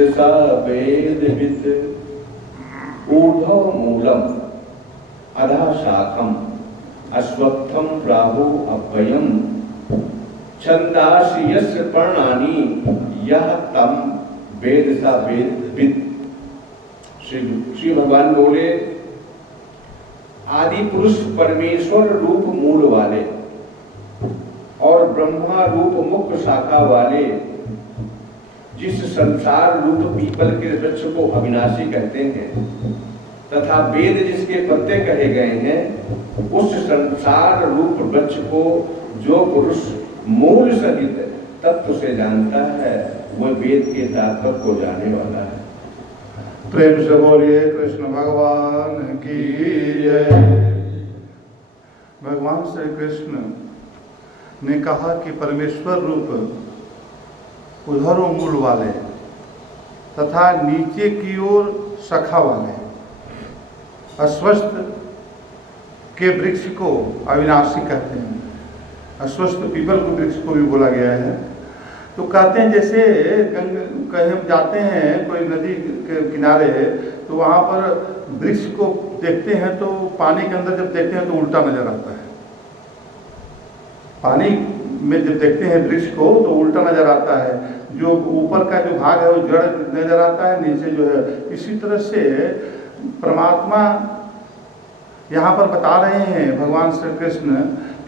सा वेदवित् ऊर्ध्वमूलम् अधः शाखम् अश्वत्थं प्राहु अव्ययम् छन्दांसि यस्य पर्णानि यः तं वेद सा वेदवित्। श्री भगवान बोले, आदि पुरुष परमेश्वर रूप मूल वाले और ब्रह्मा रूप मुख्य शाखा वाले, जिस संसार रूप पीपल के वृक्ष को अविनाशी कहते हैं तथा वेद जिसके पत्ते कहे गए हैं, उस संसार रूप वृक्ष को जो पुरुष मूल सहित तत्व से जानता है वह वेद के तात्पर्य को जानने वाला है। प्रेम से बोलिए कृष्ण भगवान की जय। भगवान श्री कृष्ण ने कहा कि परमेश्वर रूप उधरो मूल वाले तथा नीचे की ओर शाखा वाले अश्वत्थ के वृक्ष को अविनाशी कहते हैं। अश्वत्थ पीपल को वृक्ष को भी बोला गया है। तो कहते हैं जैसे कहीं हम जाते हैं कोई नदी के किनारे, तो वहाँ पर वृक्ष को देखते हैं तो पानी के अंदर जब देखते हैं तो उल्टा नजर आता है। पानी में जब देखते हैं वृक्ष को तो उल्टा नजर आता है, जो ऊपर का जो भाग है वो जड़ नजर आता है, नीचे जो है। इसी तरह से परमात्मा यहाँ पर बता रहे हैं भगवान श्री कृष्ण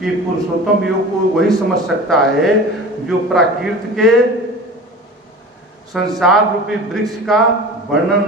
कि पुरुषोत्तम योग को वही समझ सकता है जो प्राकृत के संसार रूपी वृक्ष का वर्णन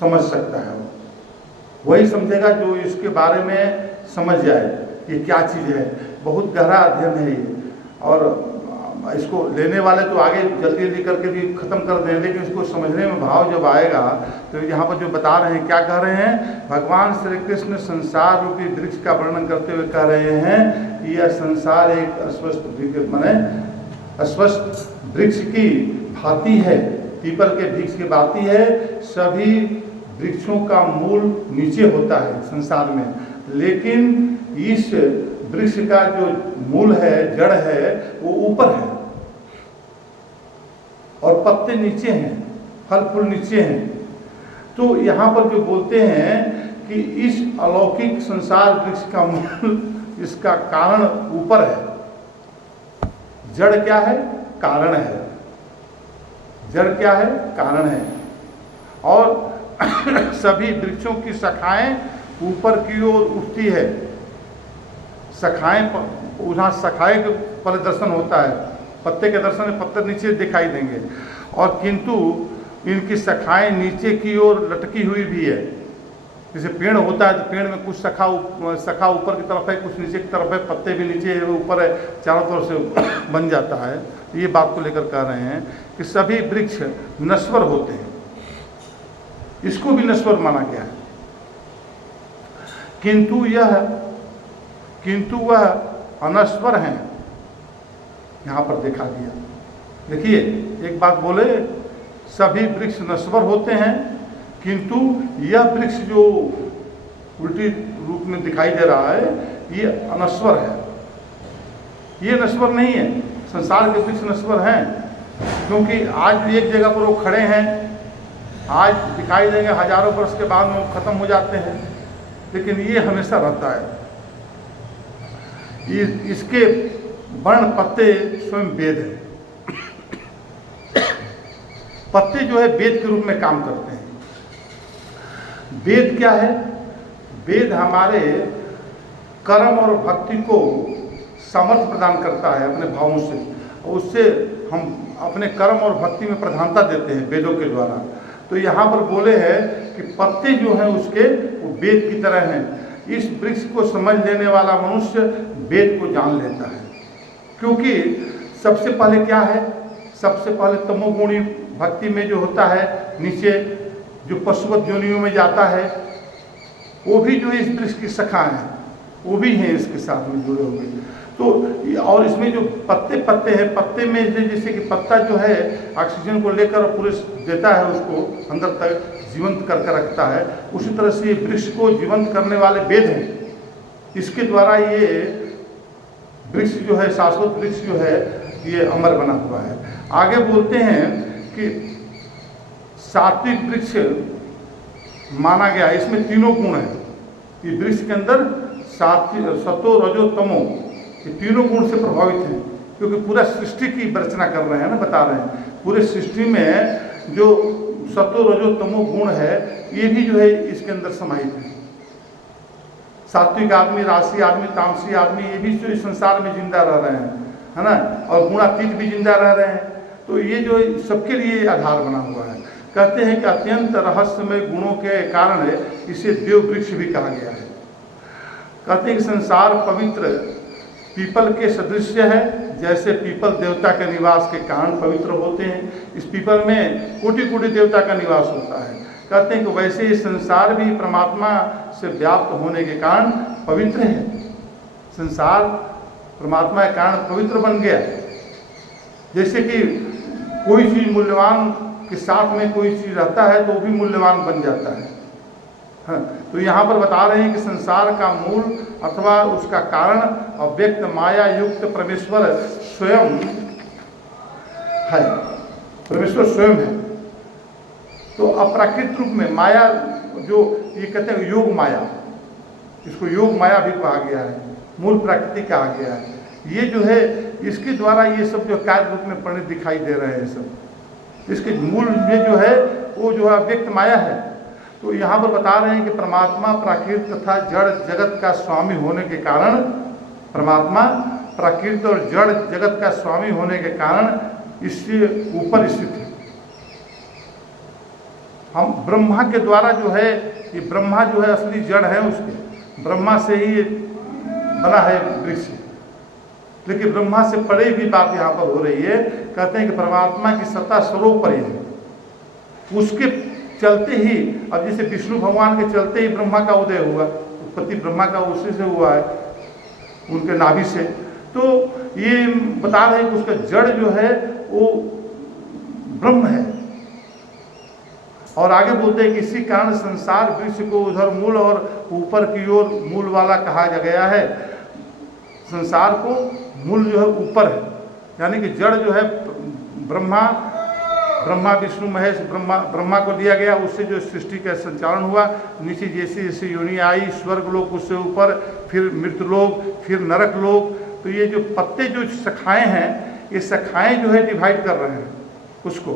समझ सकता है। वही समझेगा जो इसके बारे में समझ जाए ये क्या चीज़ है। बहुत गहरा अध्ययन है ये, और इसको लेने वाले तो आगे जल्दी जल्दी करके भी ख़त्म कर दें, लेकिन इसको समझने में भाव जब आएगा तो यहाँ पर जो बता रहे हैं, क्या कह रहे हैं, भगवान श्री कृष्ण संसार रूपी वृक्ष का वर्णन करते हुए कह रहे हैं कि यह संसार एक अस्वस्थ वृक्ष की भांति है, पीपल के वृक्ष की भांति है। सभी वृक्षों का मूल नीचे होता है संसार में, लेकिन इस वृक्ष का जो मूल है, जड़ है, वो ऊपर है और पत्ते नीचे हैं, फल फूल नीचे हैं। तो यहाँ पर जो बोलते हैं कि इस अलौकिक संसार वृक्ष का मूल, इसका कारण ऊपर है। जड़ क्या है? कारण है। जड़ क्या है? कारण है। और सभी वृक्षों की शाखाएं ऊपर की ओर उठती है। शाखाएं, वहाँ शाखाएं के पहले दर्शन होता है, पत्ते के दर्शन में पत्ते नीचे दिखाई देंगे, और किंतु इनकी शाखाएं नीचे की ओर लटकी हुई भी है। जैसे पेड़ होता है तो पेड़ में कुछ शाखा ऊपर की तरफ है, कुछ नीचे की तरफ है, पत्ते भी नीचे है, ऊपर है, चारों तरफ से बन जाता है। ये बात को लेकर कह रहे हैं कि सभी वृक्ष नश्वर होते हैं, इसको भी नश्वर माना गया है, किंतु वह अनश्वर हैं, यहाँ पर देखा गया। देखिए एक बात बोले, सभी वृक्ष नश्वर होते हैं, किंतु यह वृक्ष जो उल्टी रूप में दिखाई दे रहा है ये अनश्वर है। ये नश्वर नहीं है, संसार के वृक्ष नश्वर हैं, क्योंकि आज भी एक जगह पर वो खड़े हैं, आज दिखाई देंगे, हजारों वर्ष के बाद में वो खत्म हो जाते हैं, लेकिन ये हमेशा रहता है। इसके वर्ण पत्ते स्वयं वेद है। पत्ते जो है वेद के रूप में काम करते हैं। वेद क्या है? वेद हमारे कर्म और भक्ति को सामर्थ्य प्रदान करता है अपने भावों से, और उससे हम अपने कर्म और भक्ति में प्रधानता देते हैं वेदों के द्वारा। तो यहाँ पर बोले हैं कि पत्ते जो हैं उसके वो वेद की तरह हैं। इस वृक्ष को समझ लेने वाला मनुष्य वेद को जान लेता है, क्योंकि सबसे पहले क्या है, सबसे पहले तमोगुणी भक्ति में जो होता है, नीचे जो पशुवत योनियों में जाता है, वो भी जो इस वृक्ष की शाखा है वो भी हैं इसके साथ में जुड़े हुए। तो और इसमें जो पत्ते हैं, पत्ते में जैसे कि पत्ता जो है ऑक्सीजन को लेकर पूरे देता है, उसको अंदर तक जीवंत करके रखता है, उसी तरह से ये वृक्ष को जीवंत करने वाले वेद हैं। इसके द्वारा ये वृक्ष जो है, शाश्वत वृक्ष जो है, ये अमर बना हुआ है। आगे बोलते हैं कि सात्विक वृक्ष माना गया है। इसमें तीनों गुण हैं। ये वृक्ष के अंदर सतो रजो तमो ये तीनों गुण से प्रभावित हैं, क्योंकि पूरा सृष्टि की रचना कर रहे हैं ना, बता रहे हैं पूरे सृष्टि में जो सतो रजो तमो गुण है ये भी जो है इसके अंदर समाहित है। सात्विक आदमी, राजसी आदमी, तामसी आदमी ये भी जो इस संसार में जिंदा रह रहे हैं, है ना, और गुणातीत भी जिंदा रह रहे हैं। तो ये जो सबके लिए आधार बना हुआ है। कहते हैं कि अत्यंत रहस्यमय गुणों के कारण इसे देव वृक्ष भी कहा गया है। कहते हैं कि संसार पवित्र पीपल के सदृश है, जैसे पीपल देवता के निवास के कारण पवित्र होते हैं। इस पीपल में कोटि कोटि देवता का निवास होता है। कहते हैं कि वैसे ये संसार भी परमात्मा से व्याप्त होने के कारण पवित्र है। संसार परमात्मा के कारण पवित्र बन गया। जैसे कि कोई चीज़ मूल्यवान के साथ में कोई चीज़ रहता है तो वो भी मूल्यवान बन जाता है। हाँ, तो यहाँ पर बता रहे हैं कि संसार का मूल अथवा उसका कारण अव्यक्त माया युक्त परमेश्वर स्वयं है। परमेश्वर स्वयं है। तो अप्राकृत रूप में माया जो ये कहते हैं योग माया, इसको योग माया भी कहा गया है, मूल प्रकृति कहा गया है। ये जो है इसके द्वारा ये सब जो कार्य रूप में परिणत दिखाई दे रहे हैं सब, इसके मूल में जो है वो जो है अव्यक्त माया है। तो यहाँ पर बता रहे हैं कि परमात्मा प्राकृत तथा जड़ जगत का स्वामी होने के कारण, परमात्मा प्राकृत और जड़ जगत का स्वामी होने के कारण इससे ऊपर स्थित है। हम ब्रह्मा के द्वारा जो है, ये ब्रह्मा जो है असली जड़ है, उसके ब्रह्मा से ही बना है वृक्ष। लेकिन ब्रह्मा से परे भी बात यहाँ पर हो रही है। कहते हैं कि परमात्मा की सत्ता सर्वोपरि है। उसके चलते ही, अब जैसे विष्णु भगवान के चलते ही ब्रह्मा का उदय हुआ, उत्पत्ति ब्रह्मा का उसी से हुआ है, उनके नाभि से। तो ये बता रहे हैं कि उसका जड़ जो है वो ब्रह्म है। और आगे बोलते हैं कि इसी कारण संसार वृक्ष को उधर मूल और ऊपर की ओर मूल वाला कहा गया है। संसार को मूल जो है ऊपर है, यानी कि जड़ जो है ब्रह्मा विष्णु महेश, ब्रह्मा को दिया गया, उससे जो सृष्टि का संचालन हुआ। नीचे जैसी जैसी योनि आई, स्वर्ग लोक उससे ऊपर, फिर मृतलोक, फिर नरक लोक। तो ये जो पत्ते जो शाखाएं हैं, ये शाखाएं जो है डिवाइड कर रहे हैं उसको।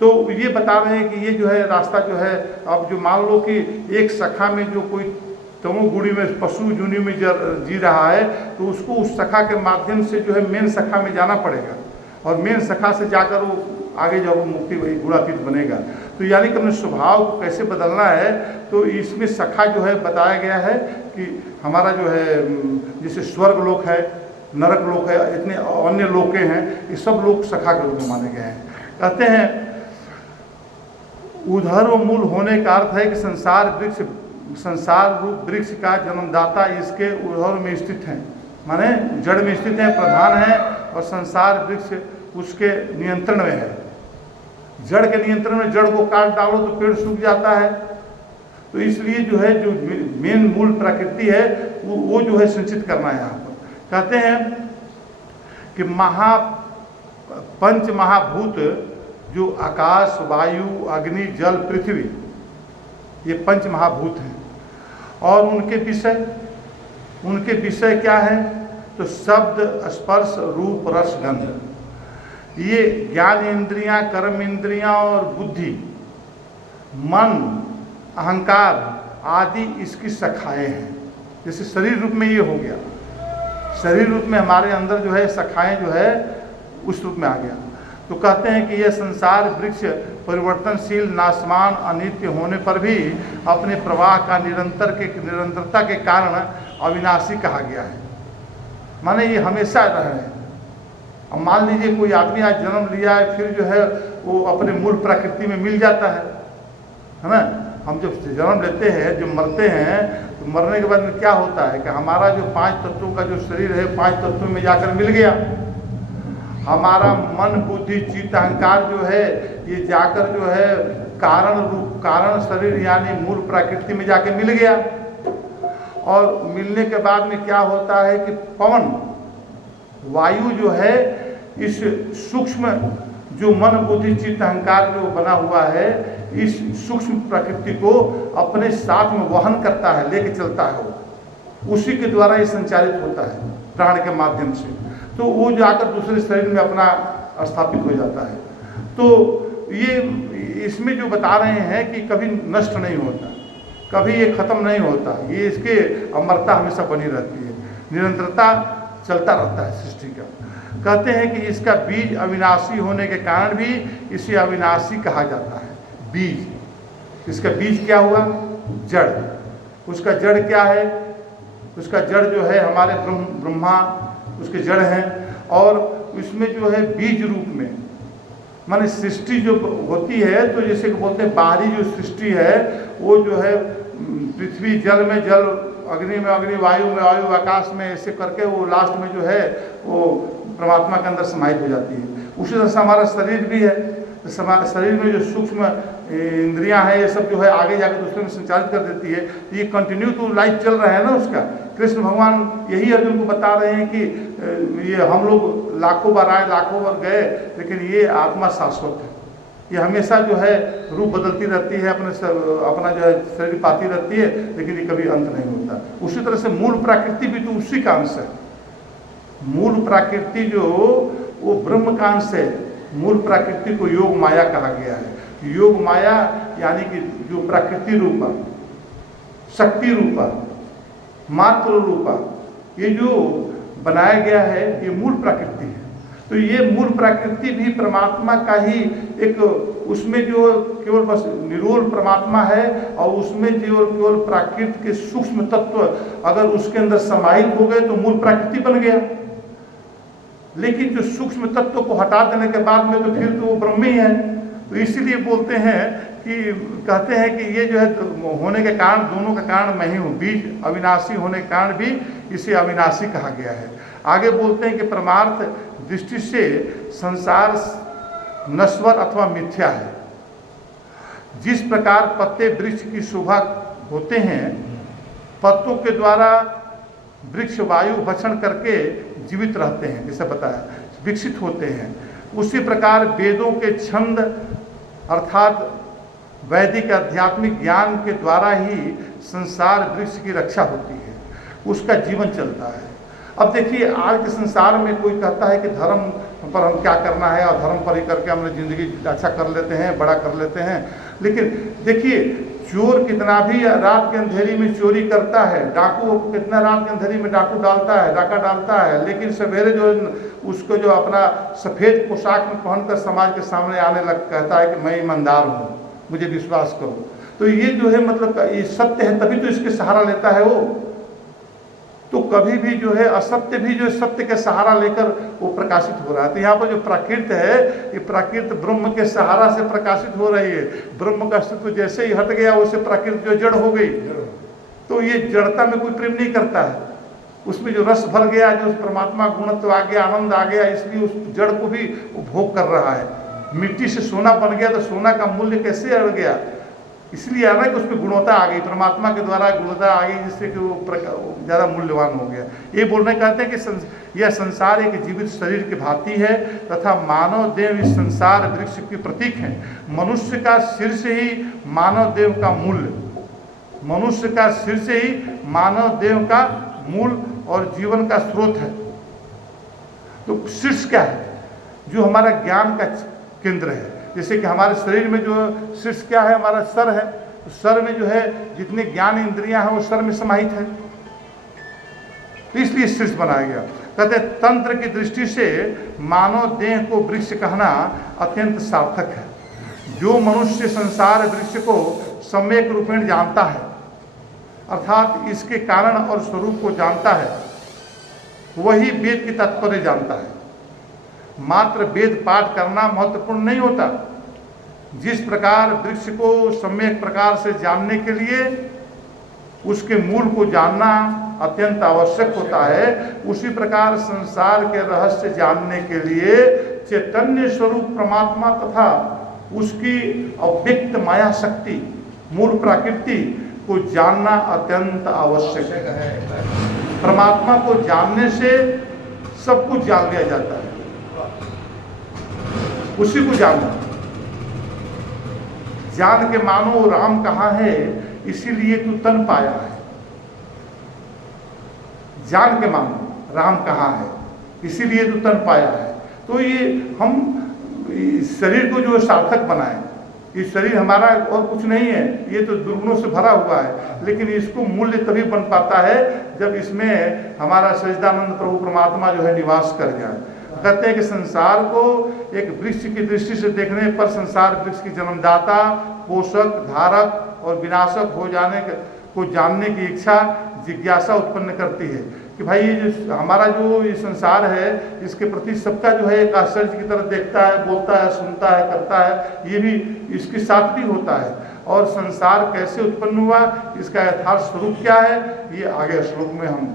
तो ये बता रहे हैं कि ये जो है रास्ता जो है, अब जो मान लो कि एक शाखा में जो कोई तमोगुणी में पशु जूनी में जी रहा है, तो उसको उस शाखा के माध्यम से जो है मेन शाखा में जाना पड़ेगा, और मेन शाखा से जाकर वो आगे जब वो मुक्ति वही गुणातीत बनेगा। तो यानी कि अपने स्वभाव को कैसे बदलना है, तो इसमें शाखा जो है बताया गया है कि हमारा जो है जैसे स्वर्ग लोक है, नरक लोक है, इतने अन्य लोके हैं, ये सब लोग शाखा के रूप में माने गए हैं। कहते हैं उधर व मूल होने का अर्थ है कि संसार रूप वृक्ष का जन्मदाता इसके उधर में स्थित है, माने जड़ में स्थित है, प्रधान है, और संसार वृक्ष उसके नियंत्रण में है। जड़ के नियंत्रण में, जड़ को काट डालो तो पेड़ सूख जाता है। तो इसलिए जो है जो मेन मूल प्रकृति है वो जो है संचित करना है। यहाँ पर कहते हैं कि पंच महाभूत जो आकाश, वायु, अग्नि, जल, पृथ्वी, ये पंच महाभूत हैं। और उनके विषय क्या है, तो शब्द, स्पर्श, रूप, रस, गंध। ये ज्ञान इंद्रियां, कर्म इंद्रियां और बुद्धि, मन, अहंकार आदि इसकी शाखाएं हैं। जैसे शरीर रूप में ये हो गया, शरीर रूप में हमारे अंदर जो है शाखाएं जो है उस रूप में आ गया। तो कहते हैं कि यह संसार वृक्ष परिवर्तनशील, नाशवान, अनित्य होने पर भी अपने प्रवाह का निरंतरता के कारण अविनाशी कहा गया है। माने ये हमेशा रह रहे हैं। अब मान लीजिए कोई आदमी आज जन्म लिया है, फिर जो है वो अपने मूल प्रकृति में मिल जाता है ना। हम जब जन्म लेते हैं, जब मरते हैं, तो मरने के बाद में क्या होता है कि हमारा जो 5 तत्वों का जो शरीर है, 5 तत्वों में जाकर मिल गया। हमारा मन, बुद्धि, चित्त, अहंकार जो है ये जाकर जो है कारण शरीर यानी मूल प्रकृति में जाके मिल गया। और मिलने के बाद में क्या होता है कि पवन, वायु जो है इस सूक्ष्म जो मन बुद्धि चित्त अहंकार जो बना हुआ है, इस सूक्ष्म प्रकृति को अपने साथ में वहन करता है, लेके चलता है, वो उसी के द्वारा ये संचालित होता है प्राण के माध्यम से। तो वो जाकर दूसरे शरीर में अपना स्थापित हो जाता है। तो ये इसमें जो बता रहे हैं कि कभी नष्ट नहीं होता, कभी ये खत्म नहीं होता, ये इसके अमरता हमेशा बनी रहती है, निरंतरता चलता रहता है सृष्टि का। कहते हैं कि इसका बीज अविनाशी होने के कारण भी इसे अविनाशी कहा जाता है। बीज, इसका बीज क्या हुआ? जड़। उसका जड़ क्या है? उसका जड़ जो है हमारे ब्रह्मा उसके जड़ हैं, और इसमें जो है बीज रूप में माने सृष्टि जो होती है, तो जैसे कि बोलते हैं बाहरी जो सृष्टि है वो जो है पृथ्वी जल में जल, अग्नि में अग्नि, वायु में वायु, आकाश में, ऐसे करके वो लास्ट में जो है वो परमात्मा के अंदर समाहित हो जाती है। उसी तरह से हमारा शरीर भी है, तो शरीर में जो सूक्ष्म इंद्रियां हैं ये सब जो है आगे जाकर दूसरे में संचालित कर देती है। ये कंटिन्यू तो लाइफ चल रहा है ना उसका। कृष्ण भगवान यही अर्जुन को बता रहे हैं कि ये हम लोग लाखों बार आए लाखों बार गए, लेकिन ये आत्मा शाश्वत है, ये हमेशा जो है रूप बदलती रहती है, अपना जो है शरीर पाती रहती है, लेकिन ये कभी अंत नहीं होता। उसी तरह से मूल प्रकृति भी तो उसी का अंश है। मूल प्रकृति जो वो ब्रह्म का अंश है। मूल प्रकृति को योग माया कहा गया है। योग माया यानी कि जो प्रकृति रूपा, शक्ति रूपा, मात्र रूपा, ये जो बनाया गया है ये मूल प्रकृति है। तो ये मूल प्रकृति भी परमात्मा का ही एक, उसमें जो केवल बस निरोल परमात्मा है, और उसमें जो केवल प्राकृत के सूक्ष्म तत्व अगर उसके अंदर समाहित हो गए तो मूल प्रकृति बन गया। लेकिन जो सूक्ष्म तत्व को हटा देने के बाद में तो फिर तो वो ब्रह्म ही है। तो इसीलिए बोलते हैं कि कहते हैं कि ये जो है होने के कारण, दोनों का कारण मैं ही हूँ। बीज अविनाशी होने के कारण भी इसे अविनाशी कहा गया है। आगे बोलते हैं कि परमार्थ दृष्टि से संसार नश्वर अथवा मिथ्या है। जिस प्रकार पत्ते वृक्ष की शोभा होते हैं, पत्तों के द्वारा वृक्ष वायु भक्षण करके जीवित रहते हैं, जैसे बताया, विकसित होते हैं, उसी प्रकार वेदों के छंद अर्थात वैदिक आध्यात्मिक ज्ञान के द्वारा ही संसार वृक्ष की रक्षा होती है, उसका जीवन चलता है। अब देखिए आज के संसार में कोई कहता है कि धर्म पर हम क्या करना है, और धर्म पर ही करके हम ज़िंदगी अच्छा कर लेते हैं, बड़ा कर लेते हैं। लेकिन देखिए चोर कितना भी रात के अंधेरी में चोरी करता है, डाकू कितना रात के अंधेरी में डाकू डालता है, डाका डालता है, लेकिन सवेरे जो उसको जो अपना सफ़ेद पोशाक में पहनकर समाज के सामने आने लग कहता है कि मैं ईमानदार हूँ, मुझे विश्वास करो। तो ये जो है मतलब ये सत्य है, तभी तो इसके सहारा लेता है वो। तो कभी भी जो है असत्य भी जो सत्य के सहारा लेकर वो प्रकाशित हो रहा है। तो यहाँ पर जो प्राकृत है, ये प्राकृत ब्रह्म के सहारा से प्रकाशित हो रही है। ब्रह्म का अस्तित्व जैसे ही हट गया वैसे प्राकृत जो जड़ हो गई। तो ये जड़ता में कोई प्रेम नहीं करता है, उसमें जो रस भर गया, जो परमात्मा गुणत्व आ गया, आनंद आ गया, इसलिए उस जड़ को भी उपभोग कर रहा है। मिट्टी से सोना बन गया तो सोना का मूल्य कैसे अड़ गया, इसलिए आना कि उसमें गुणवत्ता आ गई, परमात्मा के द्वारा गुणवत्ता आ गई, जिससे कि वो ज़्यादा मूल्यवान हो गया। ये बोलने कहते हैं कि यह संसार एक जीवित शरीर की भांति है तथा मानव देव इस संसार वृक्ष की प्रतीक है। मनुष्य का सिर से ही मानव देव का मूल्य, मनुष्य का सिर से ही मानव देव का मूल और जीवन का स्रोत है। तो शीर्ष क्या है? जो हमारा ज्ञान का केंद्र है। जैसे कि हमारे शरीर में जो शीर्ष क्या है? हमारा सर है। तो सर में जो है जितने ज्ञान इंद्रियां हैं वो सर में समाहित है, तो इसलिए शीर्ष बनाया गया। कहते तंत्र की दृष्टि से मानव देह को वृक्ष कहना अत्यंत सार्थक है। जो मनुष्य संसार वृक्ष को सम्यक रूपेण जानता है, अर्थात इसके कारण और स्वरूप को जानता है, वही वेद की तात्पर्य जानता है। मात्र वेद पाठ करना महत्वपूर्ण नहीं होता। जिस प्रकार वृक्ष को सम्यक प्रकार से जानने के लिए उसके मूल को जानना अत्यंत आवश्यक होता है, उसी प्रकार संसार के रहस्य जानने के लिए चैतन्य स्वरूप परमात्मा तथा उसकी अव्यक्त माया शक्ति मूल प्रकृति को जानना अत्यंत आवश्यक है। परमात्मा को जानने से सब कुछ जान लिया जाता है। उसी को जानो। जान के मानो राम कहाँ है, इसीलिए तू तन पाया है। जान के मानो राम कहाँ है, इसीलिए तू तन पाया है। तो ये हम इस शरीर को जो सार्थक बनाएं। ये शरीर हमारा और कुछ नहीं है, ये तो दुर्गुणों से भरा हुआ है, लेकिन इसको मूल्य तभी बन पाता है जब इसमें हमारा सच्चिदानंद प्रभु परमात्मा जो है निवास कर जाए। कहते हैं कि संसार को एक वृक्ष की दृष्टि से देखने पर संसार वृक्ष की जन्मदाता, पोषक, धारक और विनाशक हो जाने को जानने की इच्छा, जिज्ञासा उत्पन्न करती है कि भाई ये जो हमारा जो ये संसार है, इसके प्रति सबका जो है एक आश्चर्य की तरह देखता है, बोलता है, सुनता है, करता है। ये भी इसके साथ भी होता है। और संसार कैसे उत्पन्न हुआ, इसका यथार्थ स्वरूप क्या है, ये आगे श्लोक में हम